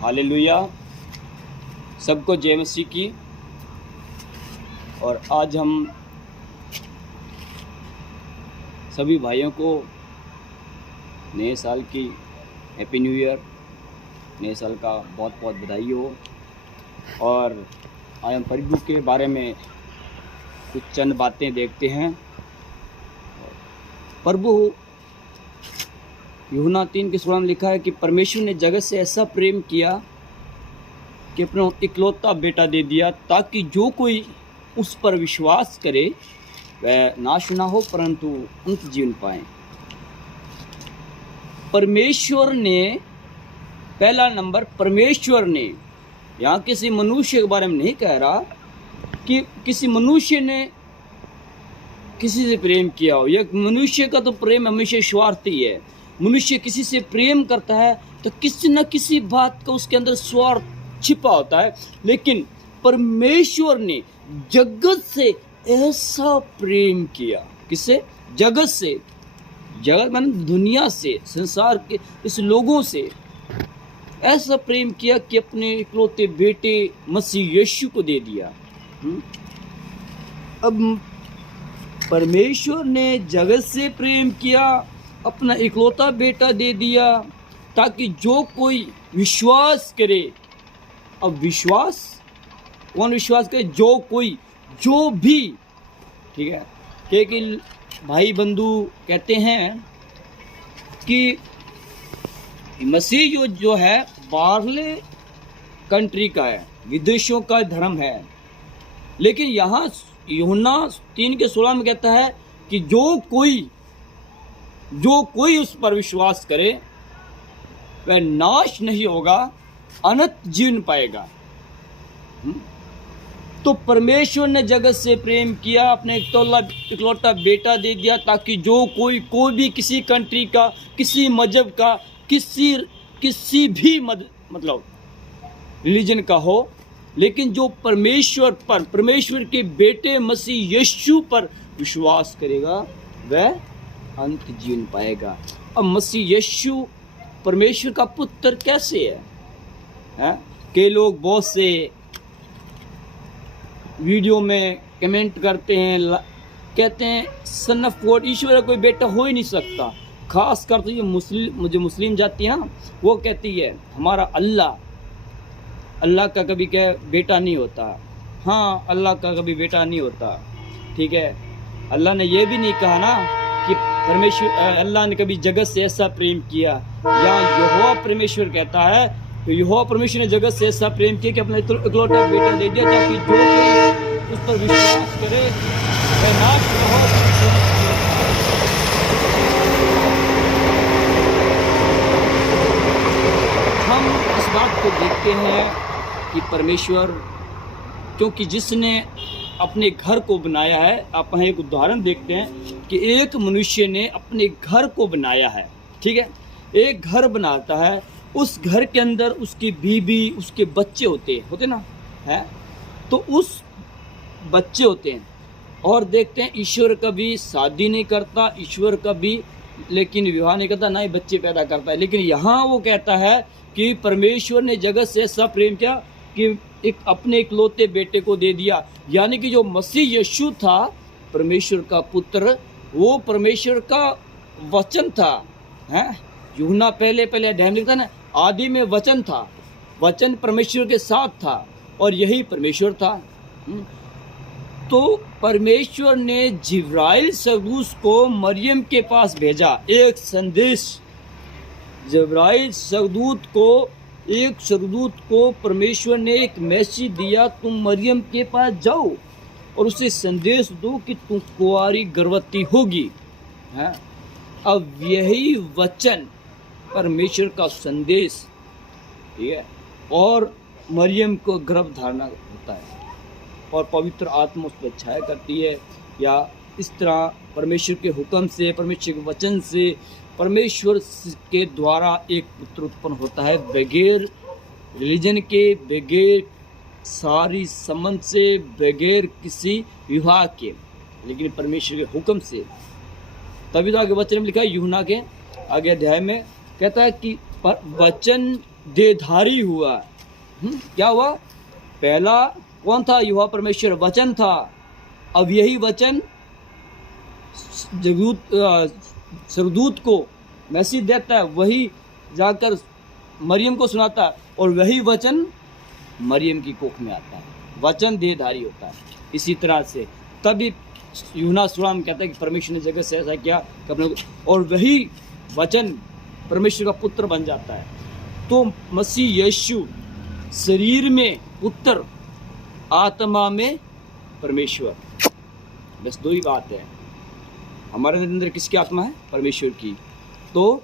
Hallelujah, सबको जय मसीह की। और आज हम सभी भाइयों को नए साल की हैप्पी न्यू ईयर, नए साल का बहुत बहुत बधाई हो। और आज हम प्रभु के बारे में कुछ चंद बातें देखते हैं। प्रभु यूहन्ना 3:16 में लिखा है कि परमेश्वर ने जगत से ऐसा प्रेम किया कि अपना इकलौता बेटा दे दिया, ताकि जो कोई उस पर विश्वास करे वह नाश ना हो परंतु अनंत जीवन पाए। परमेश्वर ने, पहला नंबर, परमेश्वर ने, यहाँ किसी मनुष्य के बारे में नहीं कह रहा कि किसी मनुष्य ने किसी से प्रेम किया हो। यह मनुष्य का तो प्रेम हमेशा स्वार्थी है। मनुष्य किसी से प्रेम करता है तो किसी न किसी बात का उसके अंदर स्वार्थ छिपा होता है। लेकिन परमेश्वर ने जगत से ऐसा प्रेम किया। किससे? जगत से। जगत माने दुनिया से, संसार के इस लोगों से ऐसा प्रेम किया कि अपने इकलौते बेटे मसीह यीशु को दे दिया। अब परमेश्वर ने जगत से प्रेम किया, अपना इकलौता बेटा दे दिया, ताकि जो कोई विश्वास करे। अब विश्वास कौन विश्वास करे? जो कोई, जो भी, ठीक है। क्योंकि भाई बंधु कहते हैं कि मसीह जो है बाहरले कंट्री का है, विदेशों का धर्म है। लेकिन यहाँ यूहन्ना 3:16 में कहता है कि जो कोई उस पर विश्वास करे वह नाश नहीं होगा, अनंत जीवन पाएगा। तो परमेश्वर ने जगत से प्रेम किया, अपने इकलौता बेटा दे दिया, ताकि जो कोई भी किसी कंट्री का, किसी मजहब का, किसी भी मतलब रिलीजन का हो, लेकिन जो परमेश्वर के बेटे मसीह यीशु पर विश्वास करेगा वह अनंत जीवन पाएगा। अब मसीह यीशु परमेश्वर का पुत्र कैसे है? कई लोग बहुत से वीडियो में कमेंट करते हैं, कहते हैं सन ऑफ गॉड, ईश्वर का कोई बेटा हो ही नहीं सकता। खास कर तो ये मुस्लिम जाति है, वो कहती है हमारा अल्लाह का कभी क्या बेटा नहीं होता। हाँ, अल्लाह का कभी बेटा नहीं होता, ठीक है। अल्लाह ने ये भी नहीं कहा ना कि अल्लाह ने कभी जगत से ऐसा प्रेम किया। या यहोवा परमेश्वर कहता है, तो यहोवा परमेश्वर ने जगत से ऐसा प्रेम किया कि अपना इकलौता बेटा दे दिया, ताकि जो कोई उस पर विश्वास करे वह नाश न हो। हम इस बात को देखते हैं कि परमेश्वर, क्योंकि जिसने अपने घर को बनाया है, आप यहाँ एक उदाहरण देखते हैं कि एक मनुष्य ने अपने घर को बनाया है, ठीक है। एक घर बनाता है, उस घर के अंदर उसकी बीवी, उसके बच्चे होते ना, है, तो उस बच्चे होते हैं। और देखते हैं ईश्वर कभी शादी नहीं करता, ईश्वर कभी लेकिन विवाह नहीं करता, ना ही बच्चे पैदा करता है। लेकिन यहाँ वो कहता है कि परमेश्वर ने जगत से ऐसा प्रेम किया कि अपने इकलौते बेटे को दे दिया। यानी कि जो मसीह यीशु था, परमेश्वर का पुत्र, वो परमेश्वर का वचन था, है। यूहन्ना पहले अध्याय में लिखता है ना, आदि में वचन था, वचन परमेश्वर के साथ था और यही परमेश्वर था। तो परमेश्वर ने जिब्राइल सरदूस को मरियम के पास भेजा, एक संदेश। जिब्राइल सरदूत को परमेश्वर ने एक मैसेज दिया, तुम मरियम के पास जाओ और उसे संदेश दो कि तुम कुंवारी गर्भवती होगी, है। अब यही वचन परमेश्वर का संदेश, ठीक है, और मरियम को गर्भ धारणा होता है और पवित्र आत्मा उस पर छाया करती है। या इस तरह परमेश्वर के हुक्म से, परमेश्वर के वचन से, परमेश्वर के द्वारा एक पुत्र उत्पन्न होता है, बगैर रिलीजन के, बगैर सारी संबंध से, बगैर किसी विवाह के, लेकिन परमेश्वर के हुक्म से। तभी तो आगे वचन में लिखा है, यूहन्ना के आगे अध्याय में कहता है कि पर वचन देहधारी हुआ। क्या हुआ? पहला कौन था? युवा परमेश्वर वचन था। अब यही वचन सरदूत को मैसेज देता है, वही जाकर मरियम को सुनाता है और वही वचन मरियम की कोख में आता है। वचन देहधारी होता है। इसी तरह से तभी यूहन्ना सुराम कहता है कि परमेश्वर ने जगत से ऐसा किया कि अपने, और वही वचन परमेश्वर का पुत्र बन जाता है। तो मसीह यीशु शरीर में पुत्र, आत्मा में परमेश्वर, बस दो ही बात है। हमारे अंदर किसकी आत्मा है? परमेश्वर की। तो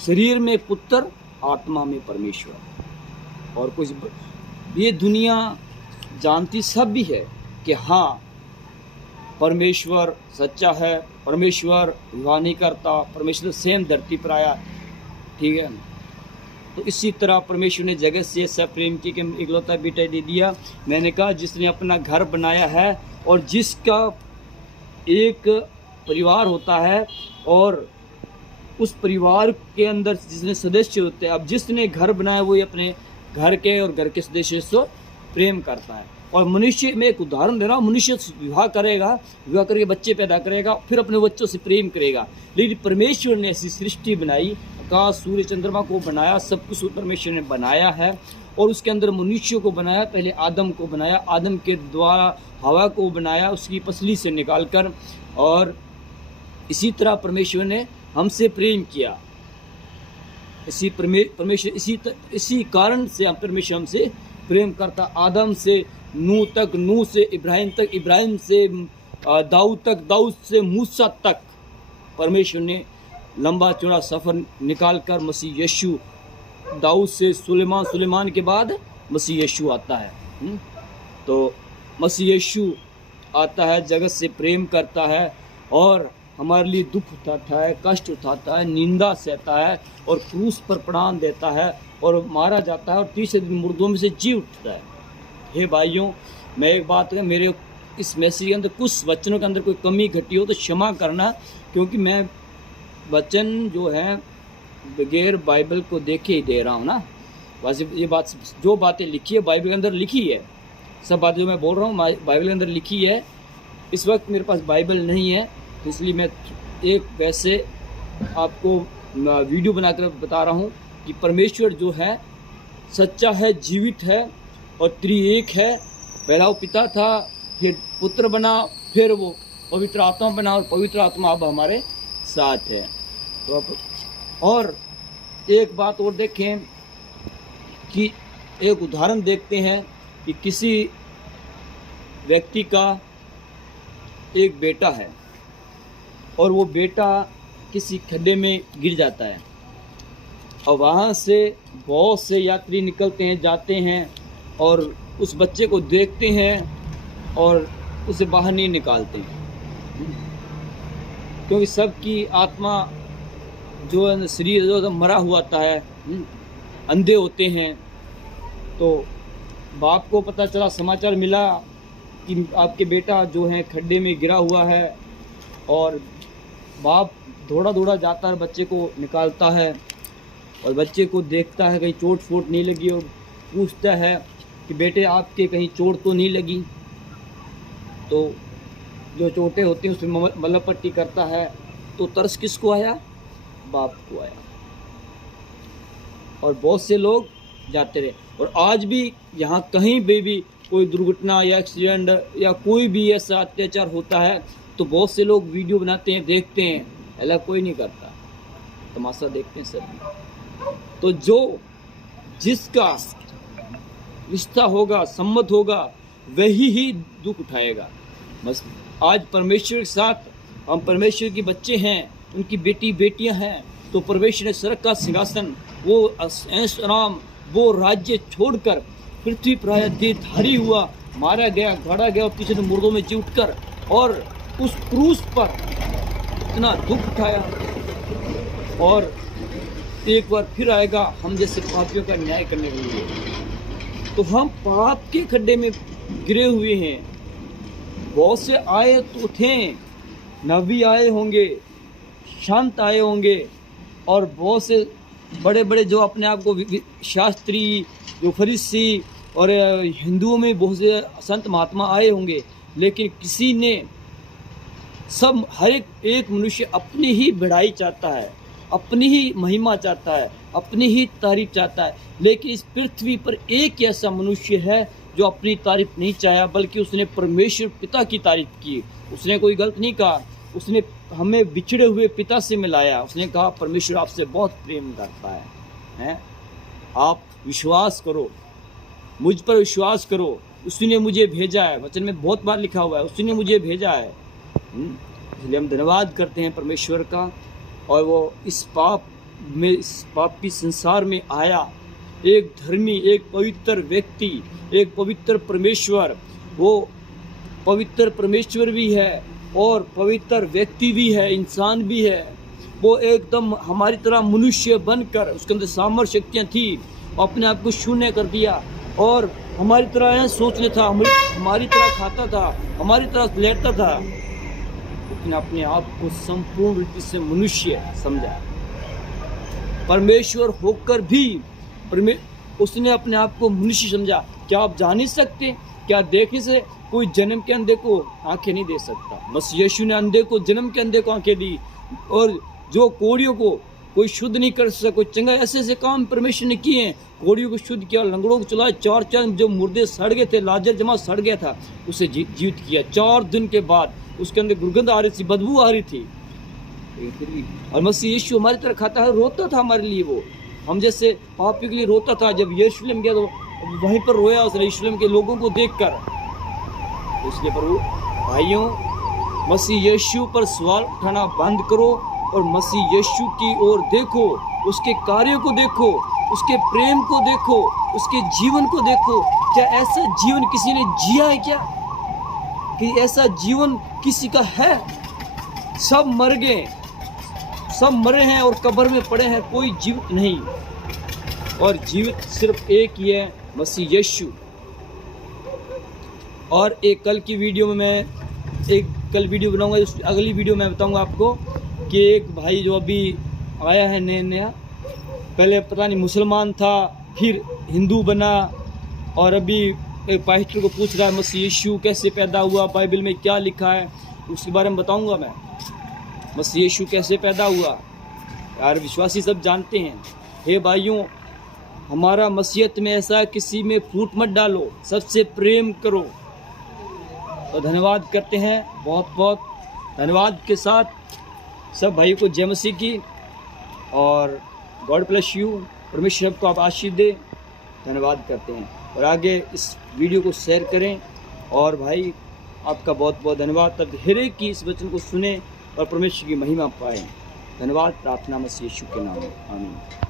शरीर में पुत्र, आत्मा में परमेश्वर। और कुछ ये दुनिया जानती सब भी है कि हाँ परमेश्वर सच्चा है, परमेश्वर विवाह नहीं करता, परमेश्वर स्वयं धरती पर आया, ठीक है। तो इसी तरह परमेश्वर ने जगत से ऐसा प्रेम किया कि इकलौता बेटा दे दिया। मैंने कहा जिसने अपना घर बनाया है और जिसका एक परिवार होता है और उस परिवार के अंदर जितने सदस्य होते हैं, अब जिसने घर बनाया वो अपने घर के और घर के सदस्य से प्रेम करता है। और मनुष्य में एक उदाहरण दे रहा हूँ, मनुष्य विवाह करेगा, विवाह करके बच्चे पैदा करेगा, फिर अपने बच्चों से प्रेम करेगा। लेकिन परमेश्वर ने ऐसी सृष्टि बनाई, आकाश सूर्य चंद्रमा को बनाया, सब कुछ परमेश्वर ने बनाया है और उसके अंदर मनुष्य को बनाया। पहले आदम को बनाया, आदम के द्वारा हवा को बनाया उसकी पसली से निकालकर, और इसी तरह परमेश्वर ने हमसे प्रेम किया। परमेश्वर इसी कारण से हम परमेश्वर हमसे प्रेम करता। आदम से नूह तक, नूह से इब्राहिम तक, इब्राहिम से दाऊद तक, दाऊद से मूसा तक परमेश्वर ने लंबा चौड़ा सफ़र निकाल कर मसीह यीशु, दाऊद से सुलेमान, सुलेमान के बाद मसीह यीशु आता है। तो मसीह यीशु आता है, जगत से प्रेम करता है और हमारे लिए दुख उठाता है, कष्ट उठाता है, निंदा सहता है और क्रूस पर प्राण देता है और मारा जाता है और तीसरे दिन मुर्दों में से जी उठता है। हे भाइयों, मैं एक बात है, मेरे इस मैसेज के अंदर कुछ वचनों के अंदर कोई कमी घटी हो तो क्षमा करना, क्योंकि मैं वचन जो है बगैर बाइबल को देखे ही दे रहा हूँ ना। वैसे ये बात, जो बातें लिखी है बाइबल के अंदर लिखी है, सब बातें जो मैं बोल रहा हूँ बाइबल के अंदर लिखी है। इस वक्त मेरे पास बाइबल नहीं है, तो इसलिए मैं एक वैसे आपको वीडियो बनाकर बता रहा हूँ कि परमेश्वर जो है सच्चा है, जीवित है और त्रिएक है। पहला वो पिता था, फिर पुत्र बना, फिर वो पवित्र आत्मा बना और पवित्र आत्मा अब हमारे साथ है। तो अब और एक बात और देखें कि एक उदाहरण देखते हैं कि किसी व्यक्ति का एक बेटा है और वो बेटा किसी खड्डे में गिर जाता है और वहाँ से बहुत से यात्री निकलते हैं, जाते हैं और उस बच्चे को देखते हैं और उसे बाहर नहीं निकालते हैं, क्योंकि सबकी आत्मा जो है, शरीर जो मरा हुआ होता है, अंधे होते हैं। तो बाप को पता चला, समाचार मिला कि आपके बेटा जो है खड्डे में गिरा हुआ है, और बाप दौड़ा दौड़ा जाता है, बच्चे को निकालता है और बच्चे को देखता है कहीं चोट फोट नहीं लगी और पूछता है कि बेटे आपके कहीं चोट तो नहीं लगी। तो जो चोटें होती हैं उसमें मलहम पट्टी करता है। तो तरस किसको आया? बाप को आया। और बहुत से लोग जाते रहे। और आज भी यहाँ कहीं भी कोई दुर्घटना या एक्सीडेंट या कोई भी ऐसा अत्याचार होता है तो बहुत से लोग वीडियो बनाते हैं, देखते हैं, ऐसा कोई नहीं करता, तमाशा देखते हैं सब। तो जो जिसका रिश्ता होगा, सम्मत होगा, वही ही दुख उठाएगा। बस आज परमेश्वर के साथ हम परमेश्वर के बच्चे हैं, उनकी बेटी बेटियां हैं, तो परमेश्वर ने स्वर्ग का सिंहासन, वो ऐश आराम, वो राज्य छोड़कर पृथ्वी पर देहधारी हुआ, मारा गया, गाड़ा गया और तीसरे दिन मुर्दों में जी उठकर और उस क्रूस पर इतना दुख उठाया और एक बार फिर आएगा हम जैसे पापियों का न्याय करने के लिए। तो हम पाप के खड्डे में गिरे हुए हैं। बहुत से आए तो थे, नबी आए होंगे, संत आए होंगे और बहुत से बड़े बड़े जो अपने आप को शास्त्री, जो फरीसी और हिंदुओं में बहुत से संत महात्मा आए होंगे, लेकिन किसी ने सब हर एक मनुष्य अपनी ही बढ़ाई चाहता है, अपनी ही महिमा चाहता है, अपनी ही तारीफ चाहता है। लेकिन इस पृथ्वी पर एक ऐसा मनुष्य है जो अपनी तारीफ नहीं चाहा, बल्कि उसने परमेश्वर पिता की तारीफ की। उसने कोई गलत नहीं कहा, उसने हमें बिछड़े हुए पिता से मिलाया। उसने कहा परमेश्वर आपसे बहुत प्रेम करता है? आप विश्वास करो, मुझ पर विश्वास करो, उसने मुझे भेजा है। वचन में बहुत बार लिखा हुआ है उसने मुझे भेजा है। इसलिए हम धन्यवाद करते हैं परमेश्वर का। और वो इस पापी संसार में आया, एक धर्मी, एक पवित्र व्यक्ति, एक पवित्र परमेश्वर। वो पवित्र परमेश्वर भी है और पवित्र व्यक्ति भी है, इंसान भी है। वो एकदम हमारी तरह मनुष्य बनकर, उसके अंदर सामर्थ्य शक्तियाँ थी, अपने आप को शून्य कर दिया और हमारी तरह सोचने था, हमारी तरह खाता था, हमारी तरह लेटता था, लेकिन अपने आप को संपूर्ण रीति से मनुष्य समझा। परमेश्वर होकर भी उसने अपने आप को मनुष्य समझा। क्या आप जान नहीं सकते? क्या देखने से कोई जन्म के अंधे को आंखें नहीं दे सकता? बस यीशु ने अंधे को, जन्म के अंधे को आंखें दी, और जो कोढ़ियों को कोई शुद्ध नहीं कर सकता, कोई चंगा, ऐसे ऐसे काम परमेश्वर ने किए हैं। कोढ़ियों को शुद्ध किया, लंगड़ों को चलाया, 4 जो मुर्दे सड़ गए थे, लाजर जमा सड़ गया था, उसे जीवित किया 4 दिन के बाद। उसके अंदर दुर्गंध आ रही थी, बदबू आ रही थी, और मसीह यीशु हमारी तरह खाता है, रोता था हमारे लिए। वो हम जैसे पापी के लिए रोता था। जब यरूशलेम गया तो वहीं पर रोया उसने, यरूशलेम के लोगों को देखकर। इसलिए प्रभु भाइयों, मसीह यीशु पर सवाल उठाना बंद करो और मसीह यीशु की ओर देखो, उसके कार्यों को देखो, उसके प्रेम को देखो, उसके जीवन को देखो। क्या ऐसा जीवन किसी ने जिया है? क्या कि ऐसा जीवन किसी का है? सब मर गए, सब मरे हैं और कब्र में पड़े हैं, कोई जीवित नहीं। और जीवित सिर्फ एक ही है, मसीह यीशु। और एक कल की वीडियो में मैं कल वीडियो बनाऊंगा, अगली वीडियो में बताऊंगा आपको कि एक भाई जो अभी आया है नया, पहले पता नहीं मुसलमान था, फिर हिंदू बना, और अभी एक पास्टर को पूछ रहा है मसीह यीशु कैसे पैदा हुआ, बाइबल में क्या लिखा है, उसके बारे में बताऊंगा मैं। मसीह यीशु कैसे पैदा हुआ यार, विश्वासी सब जानते हैं। हे भाइयों, हमारा मसीहत में ऐसा किसी में फूट मत डालो, सबसे प्रेम करो। तो धन्यवाद करते हैं, बहुत बहुत धन्यवाद के साथ सब भाई को जय मसीह की, और गॉड ब्लेस यू। परमेश्वर को आप आशीष दे। धन्यवाद करते हैं, और आगे इस वीडियो को शेयर करें। और भाई आपका बहुत बहुत धन्यवाद। तब धैर्य की इस वचन को सुने और परमेश्वर की महिमा पाएं। धन्यवाद। प्रार्थना मसीह यीशु के नाम में, आमीन।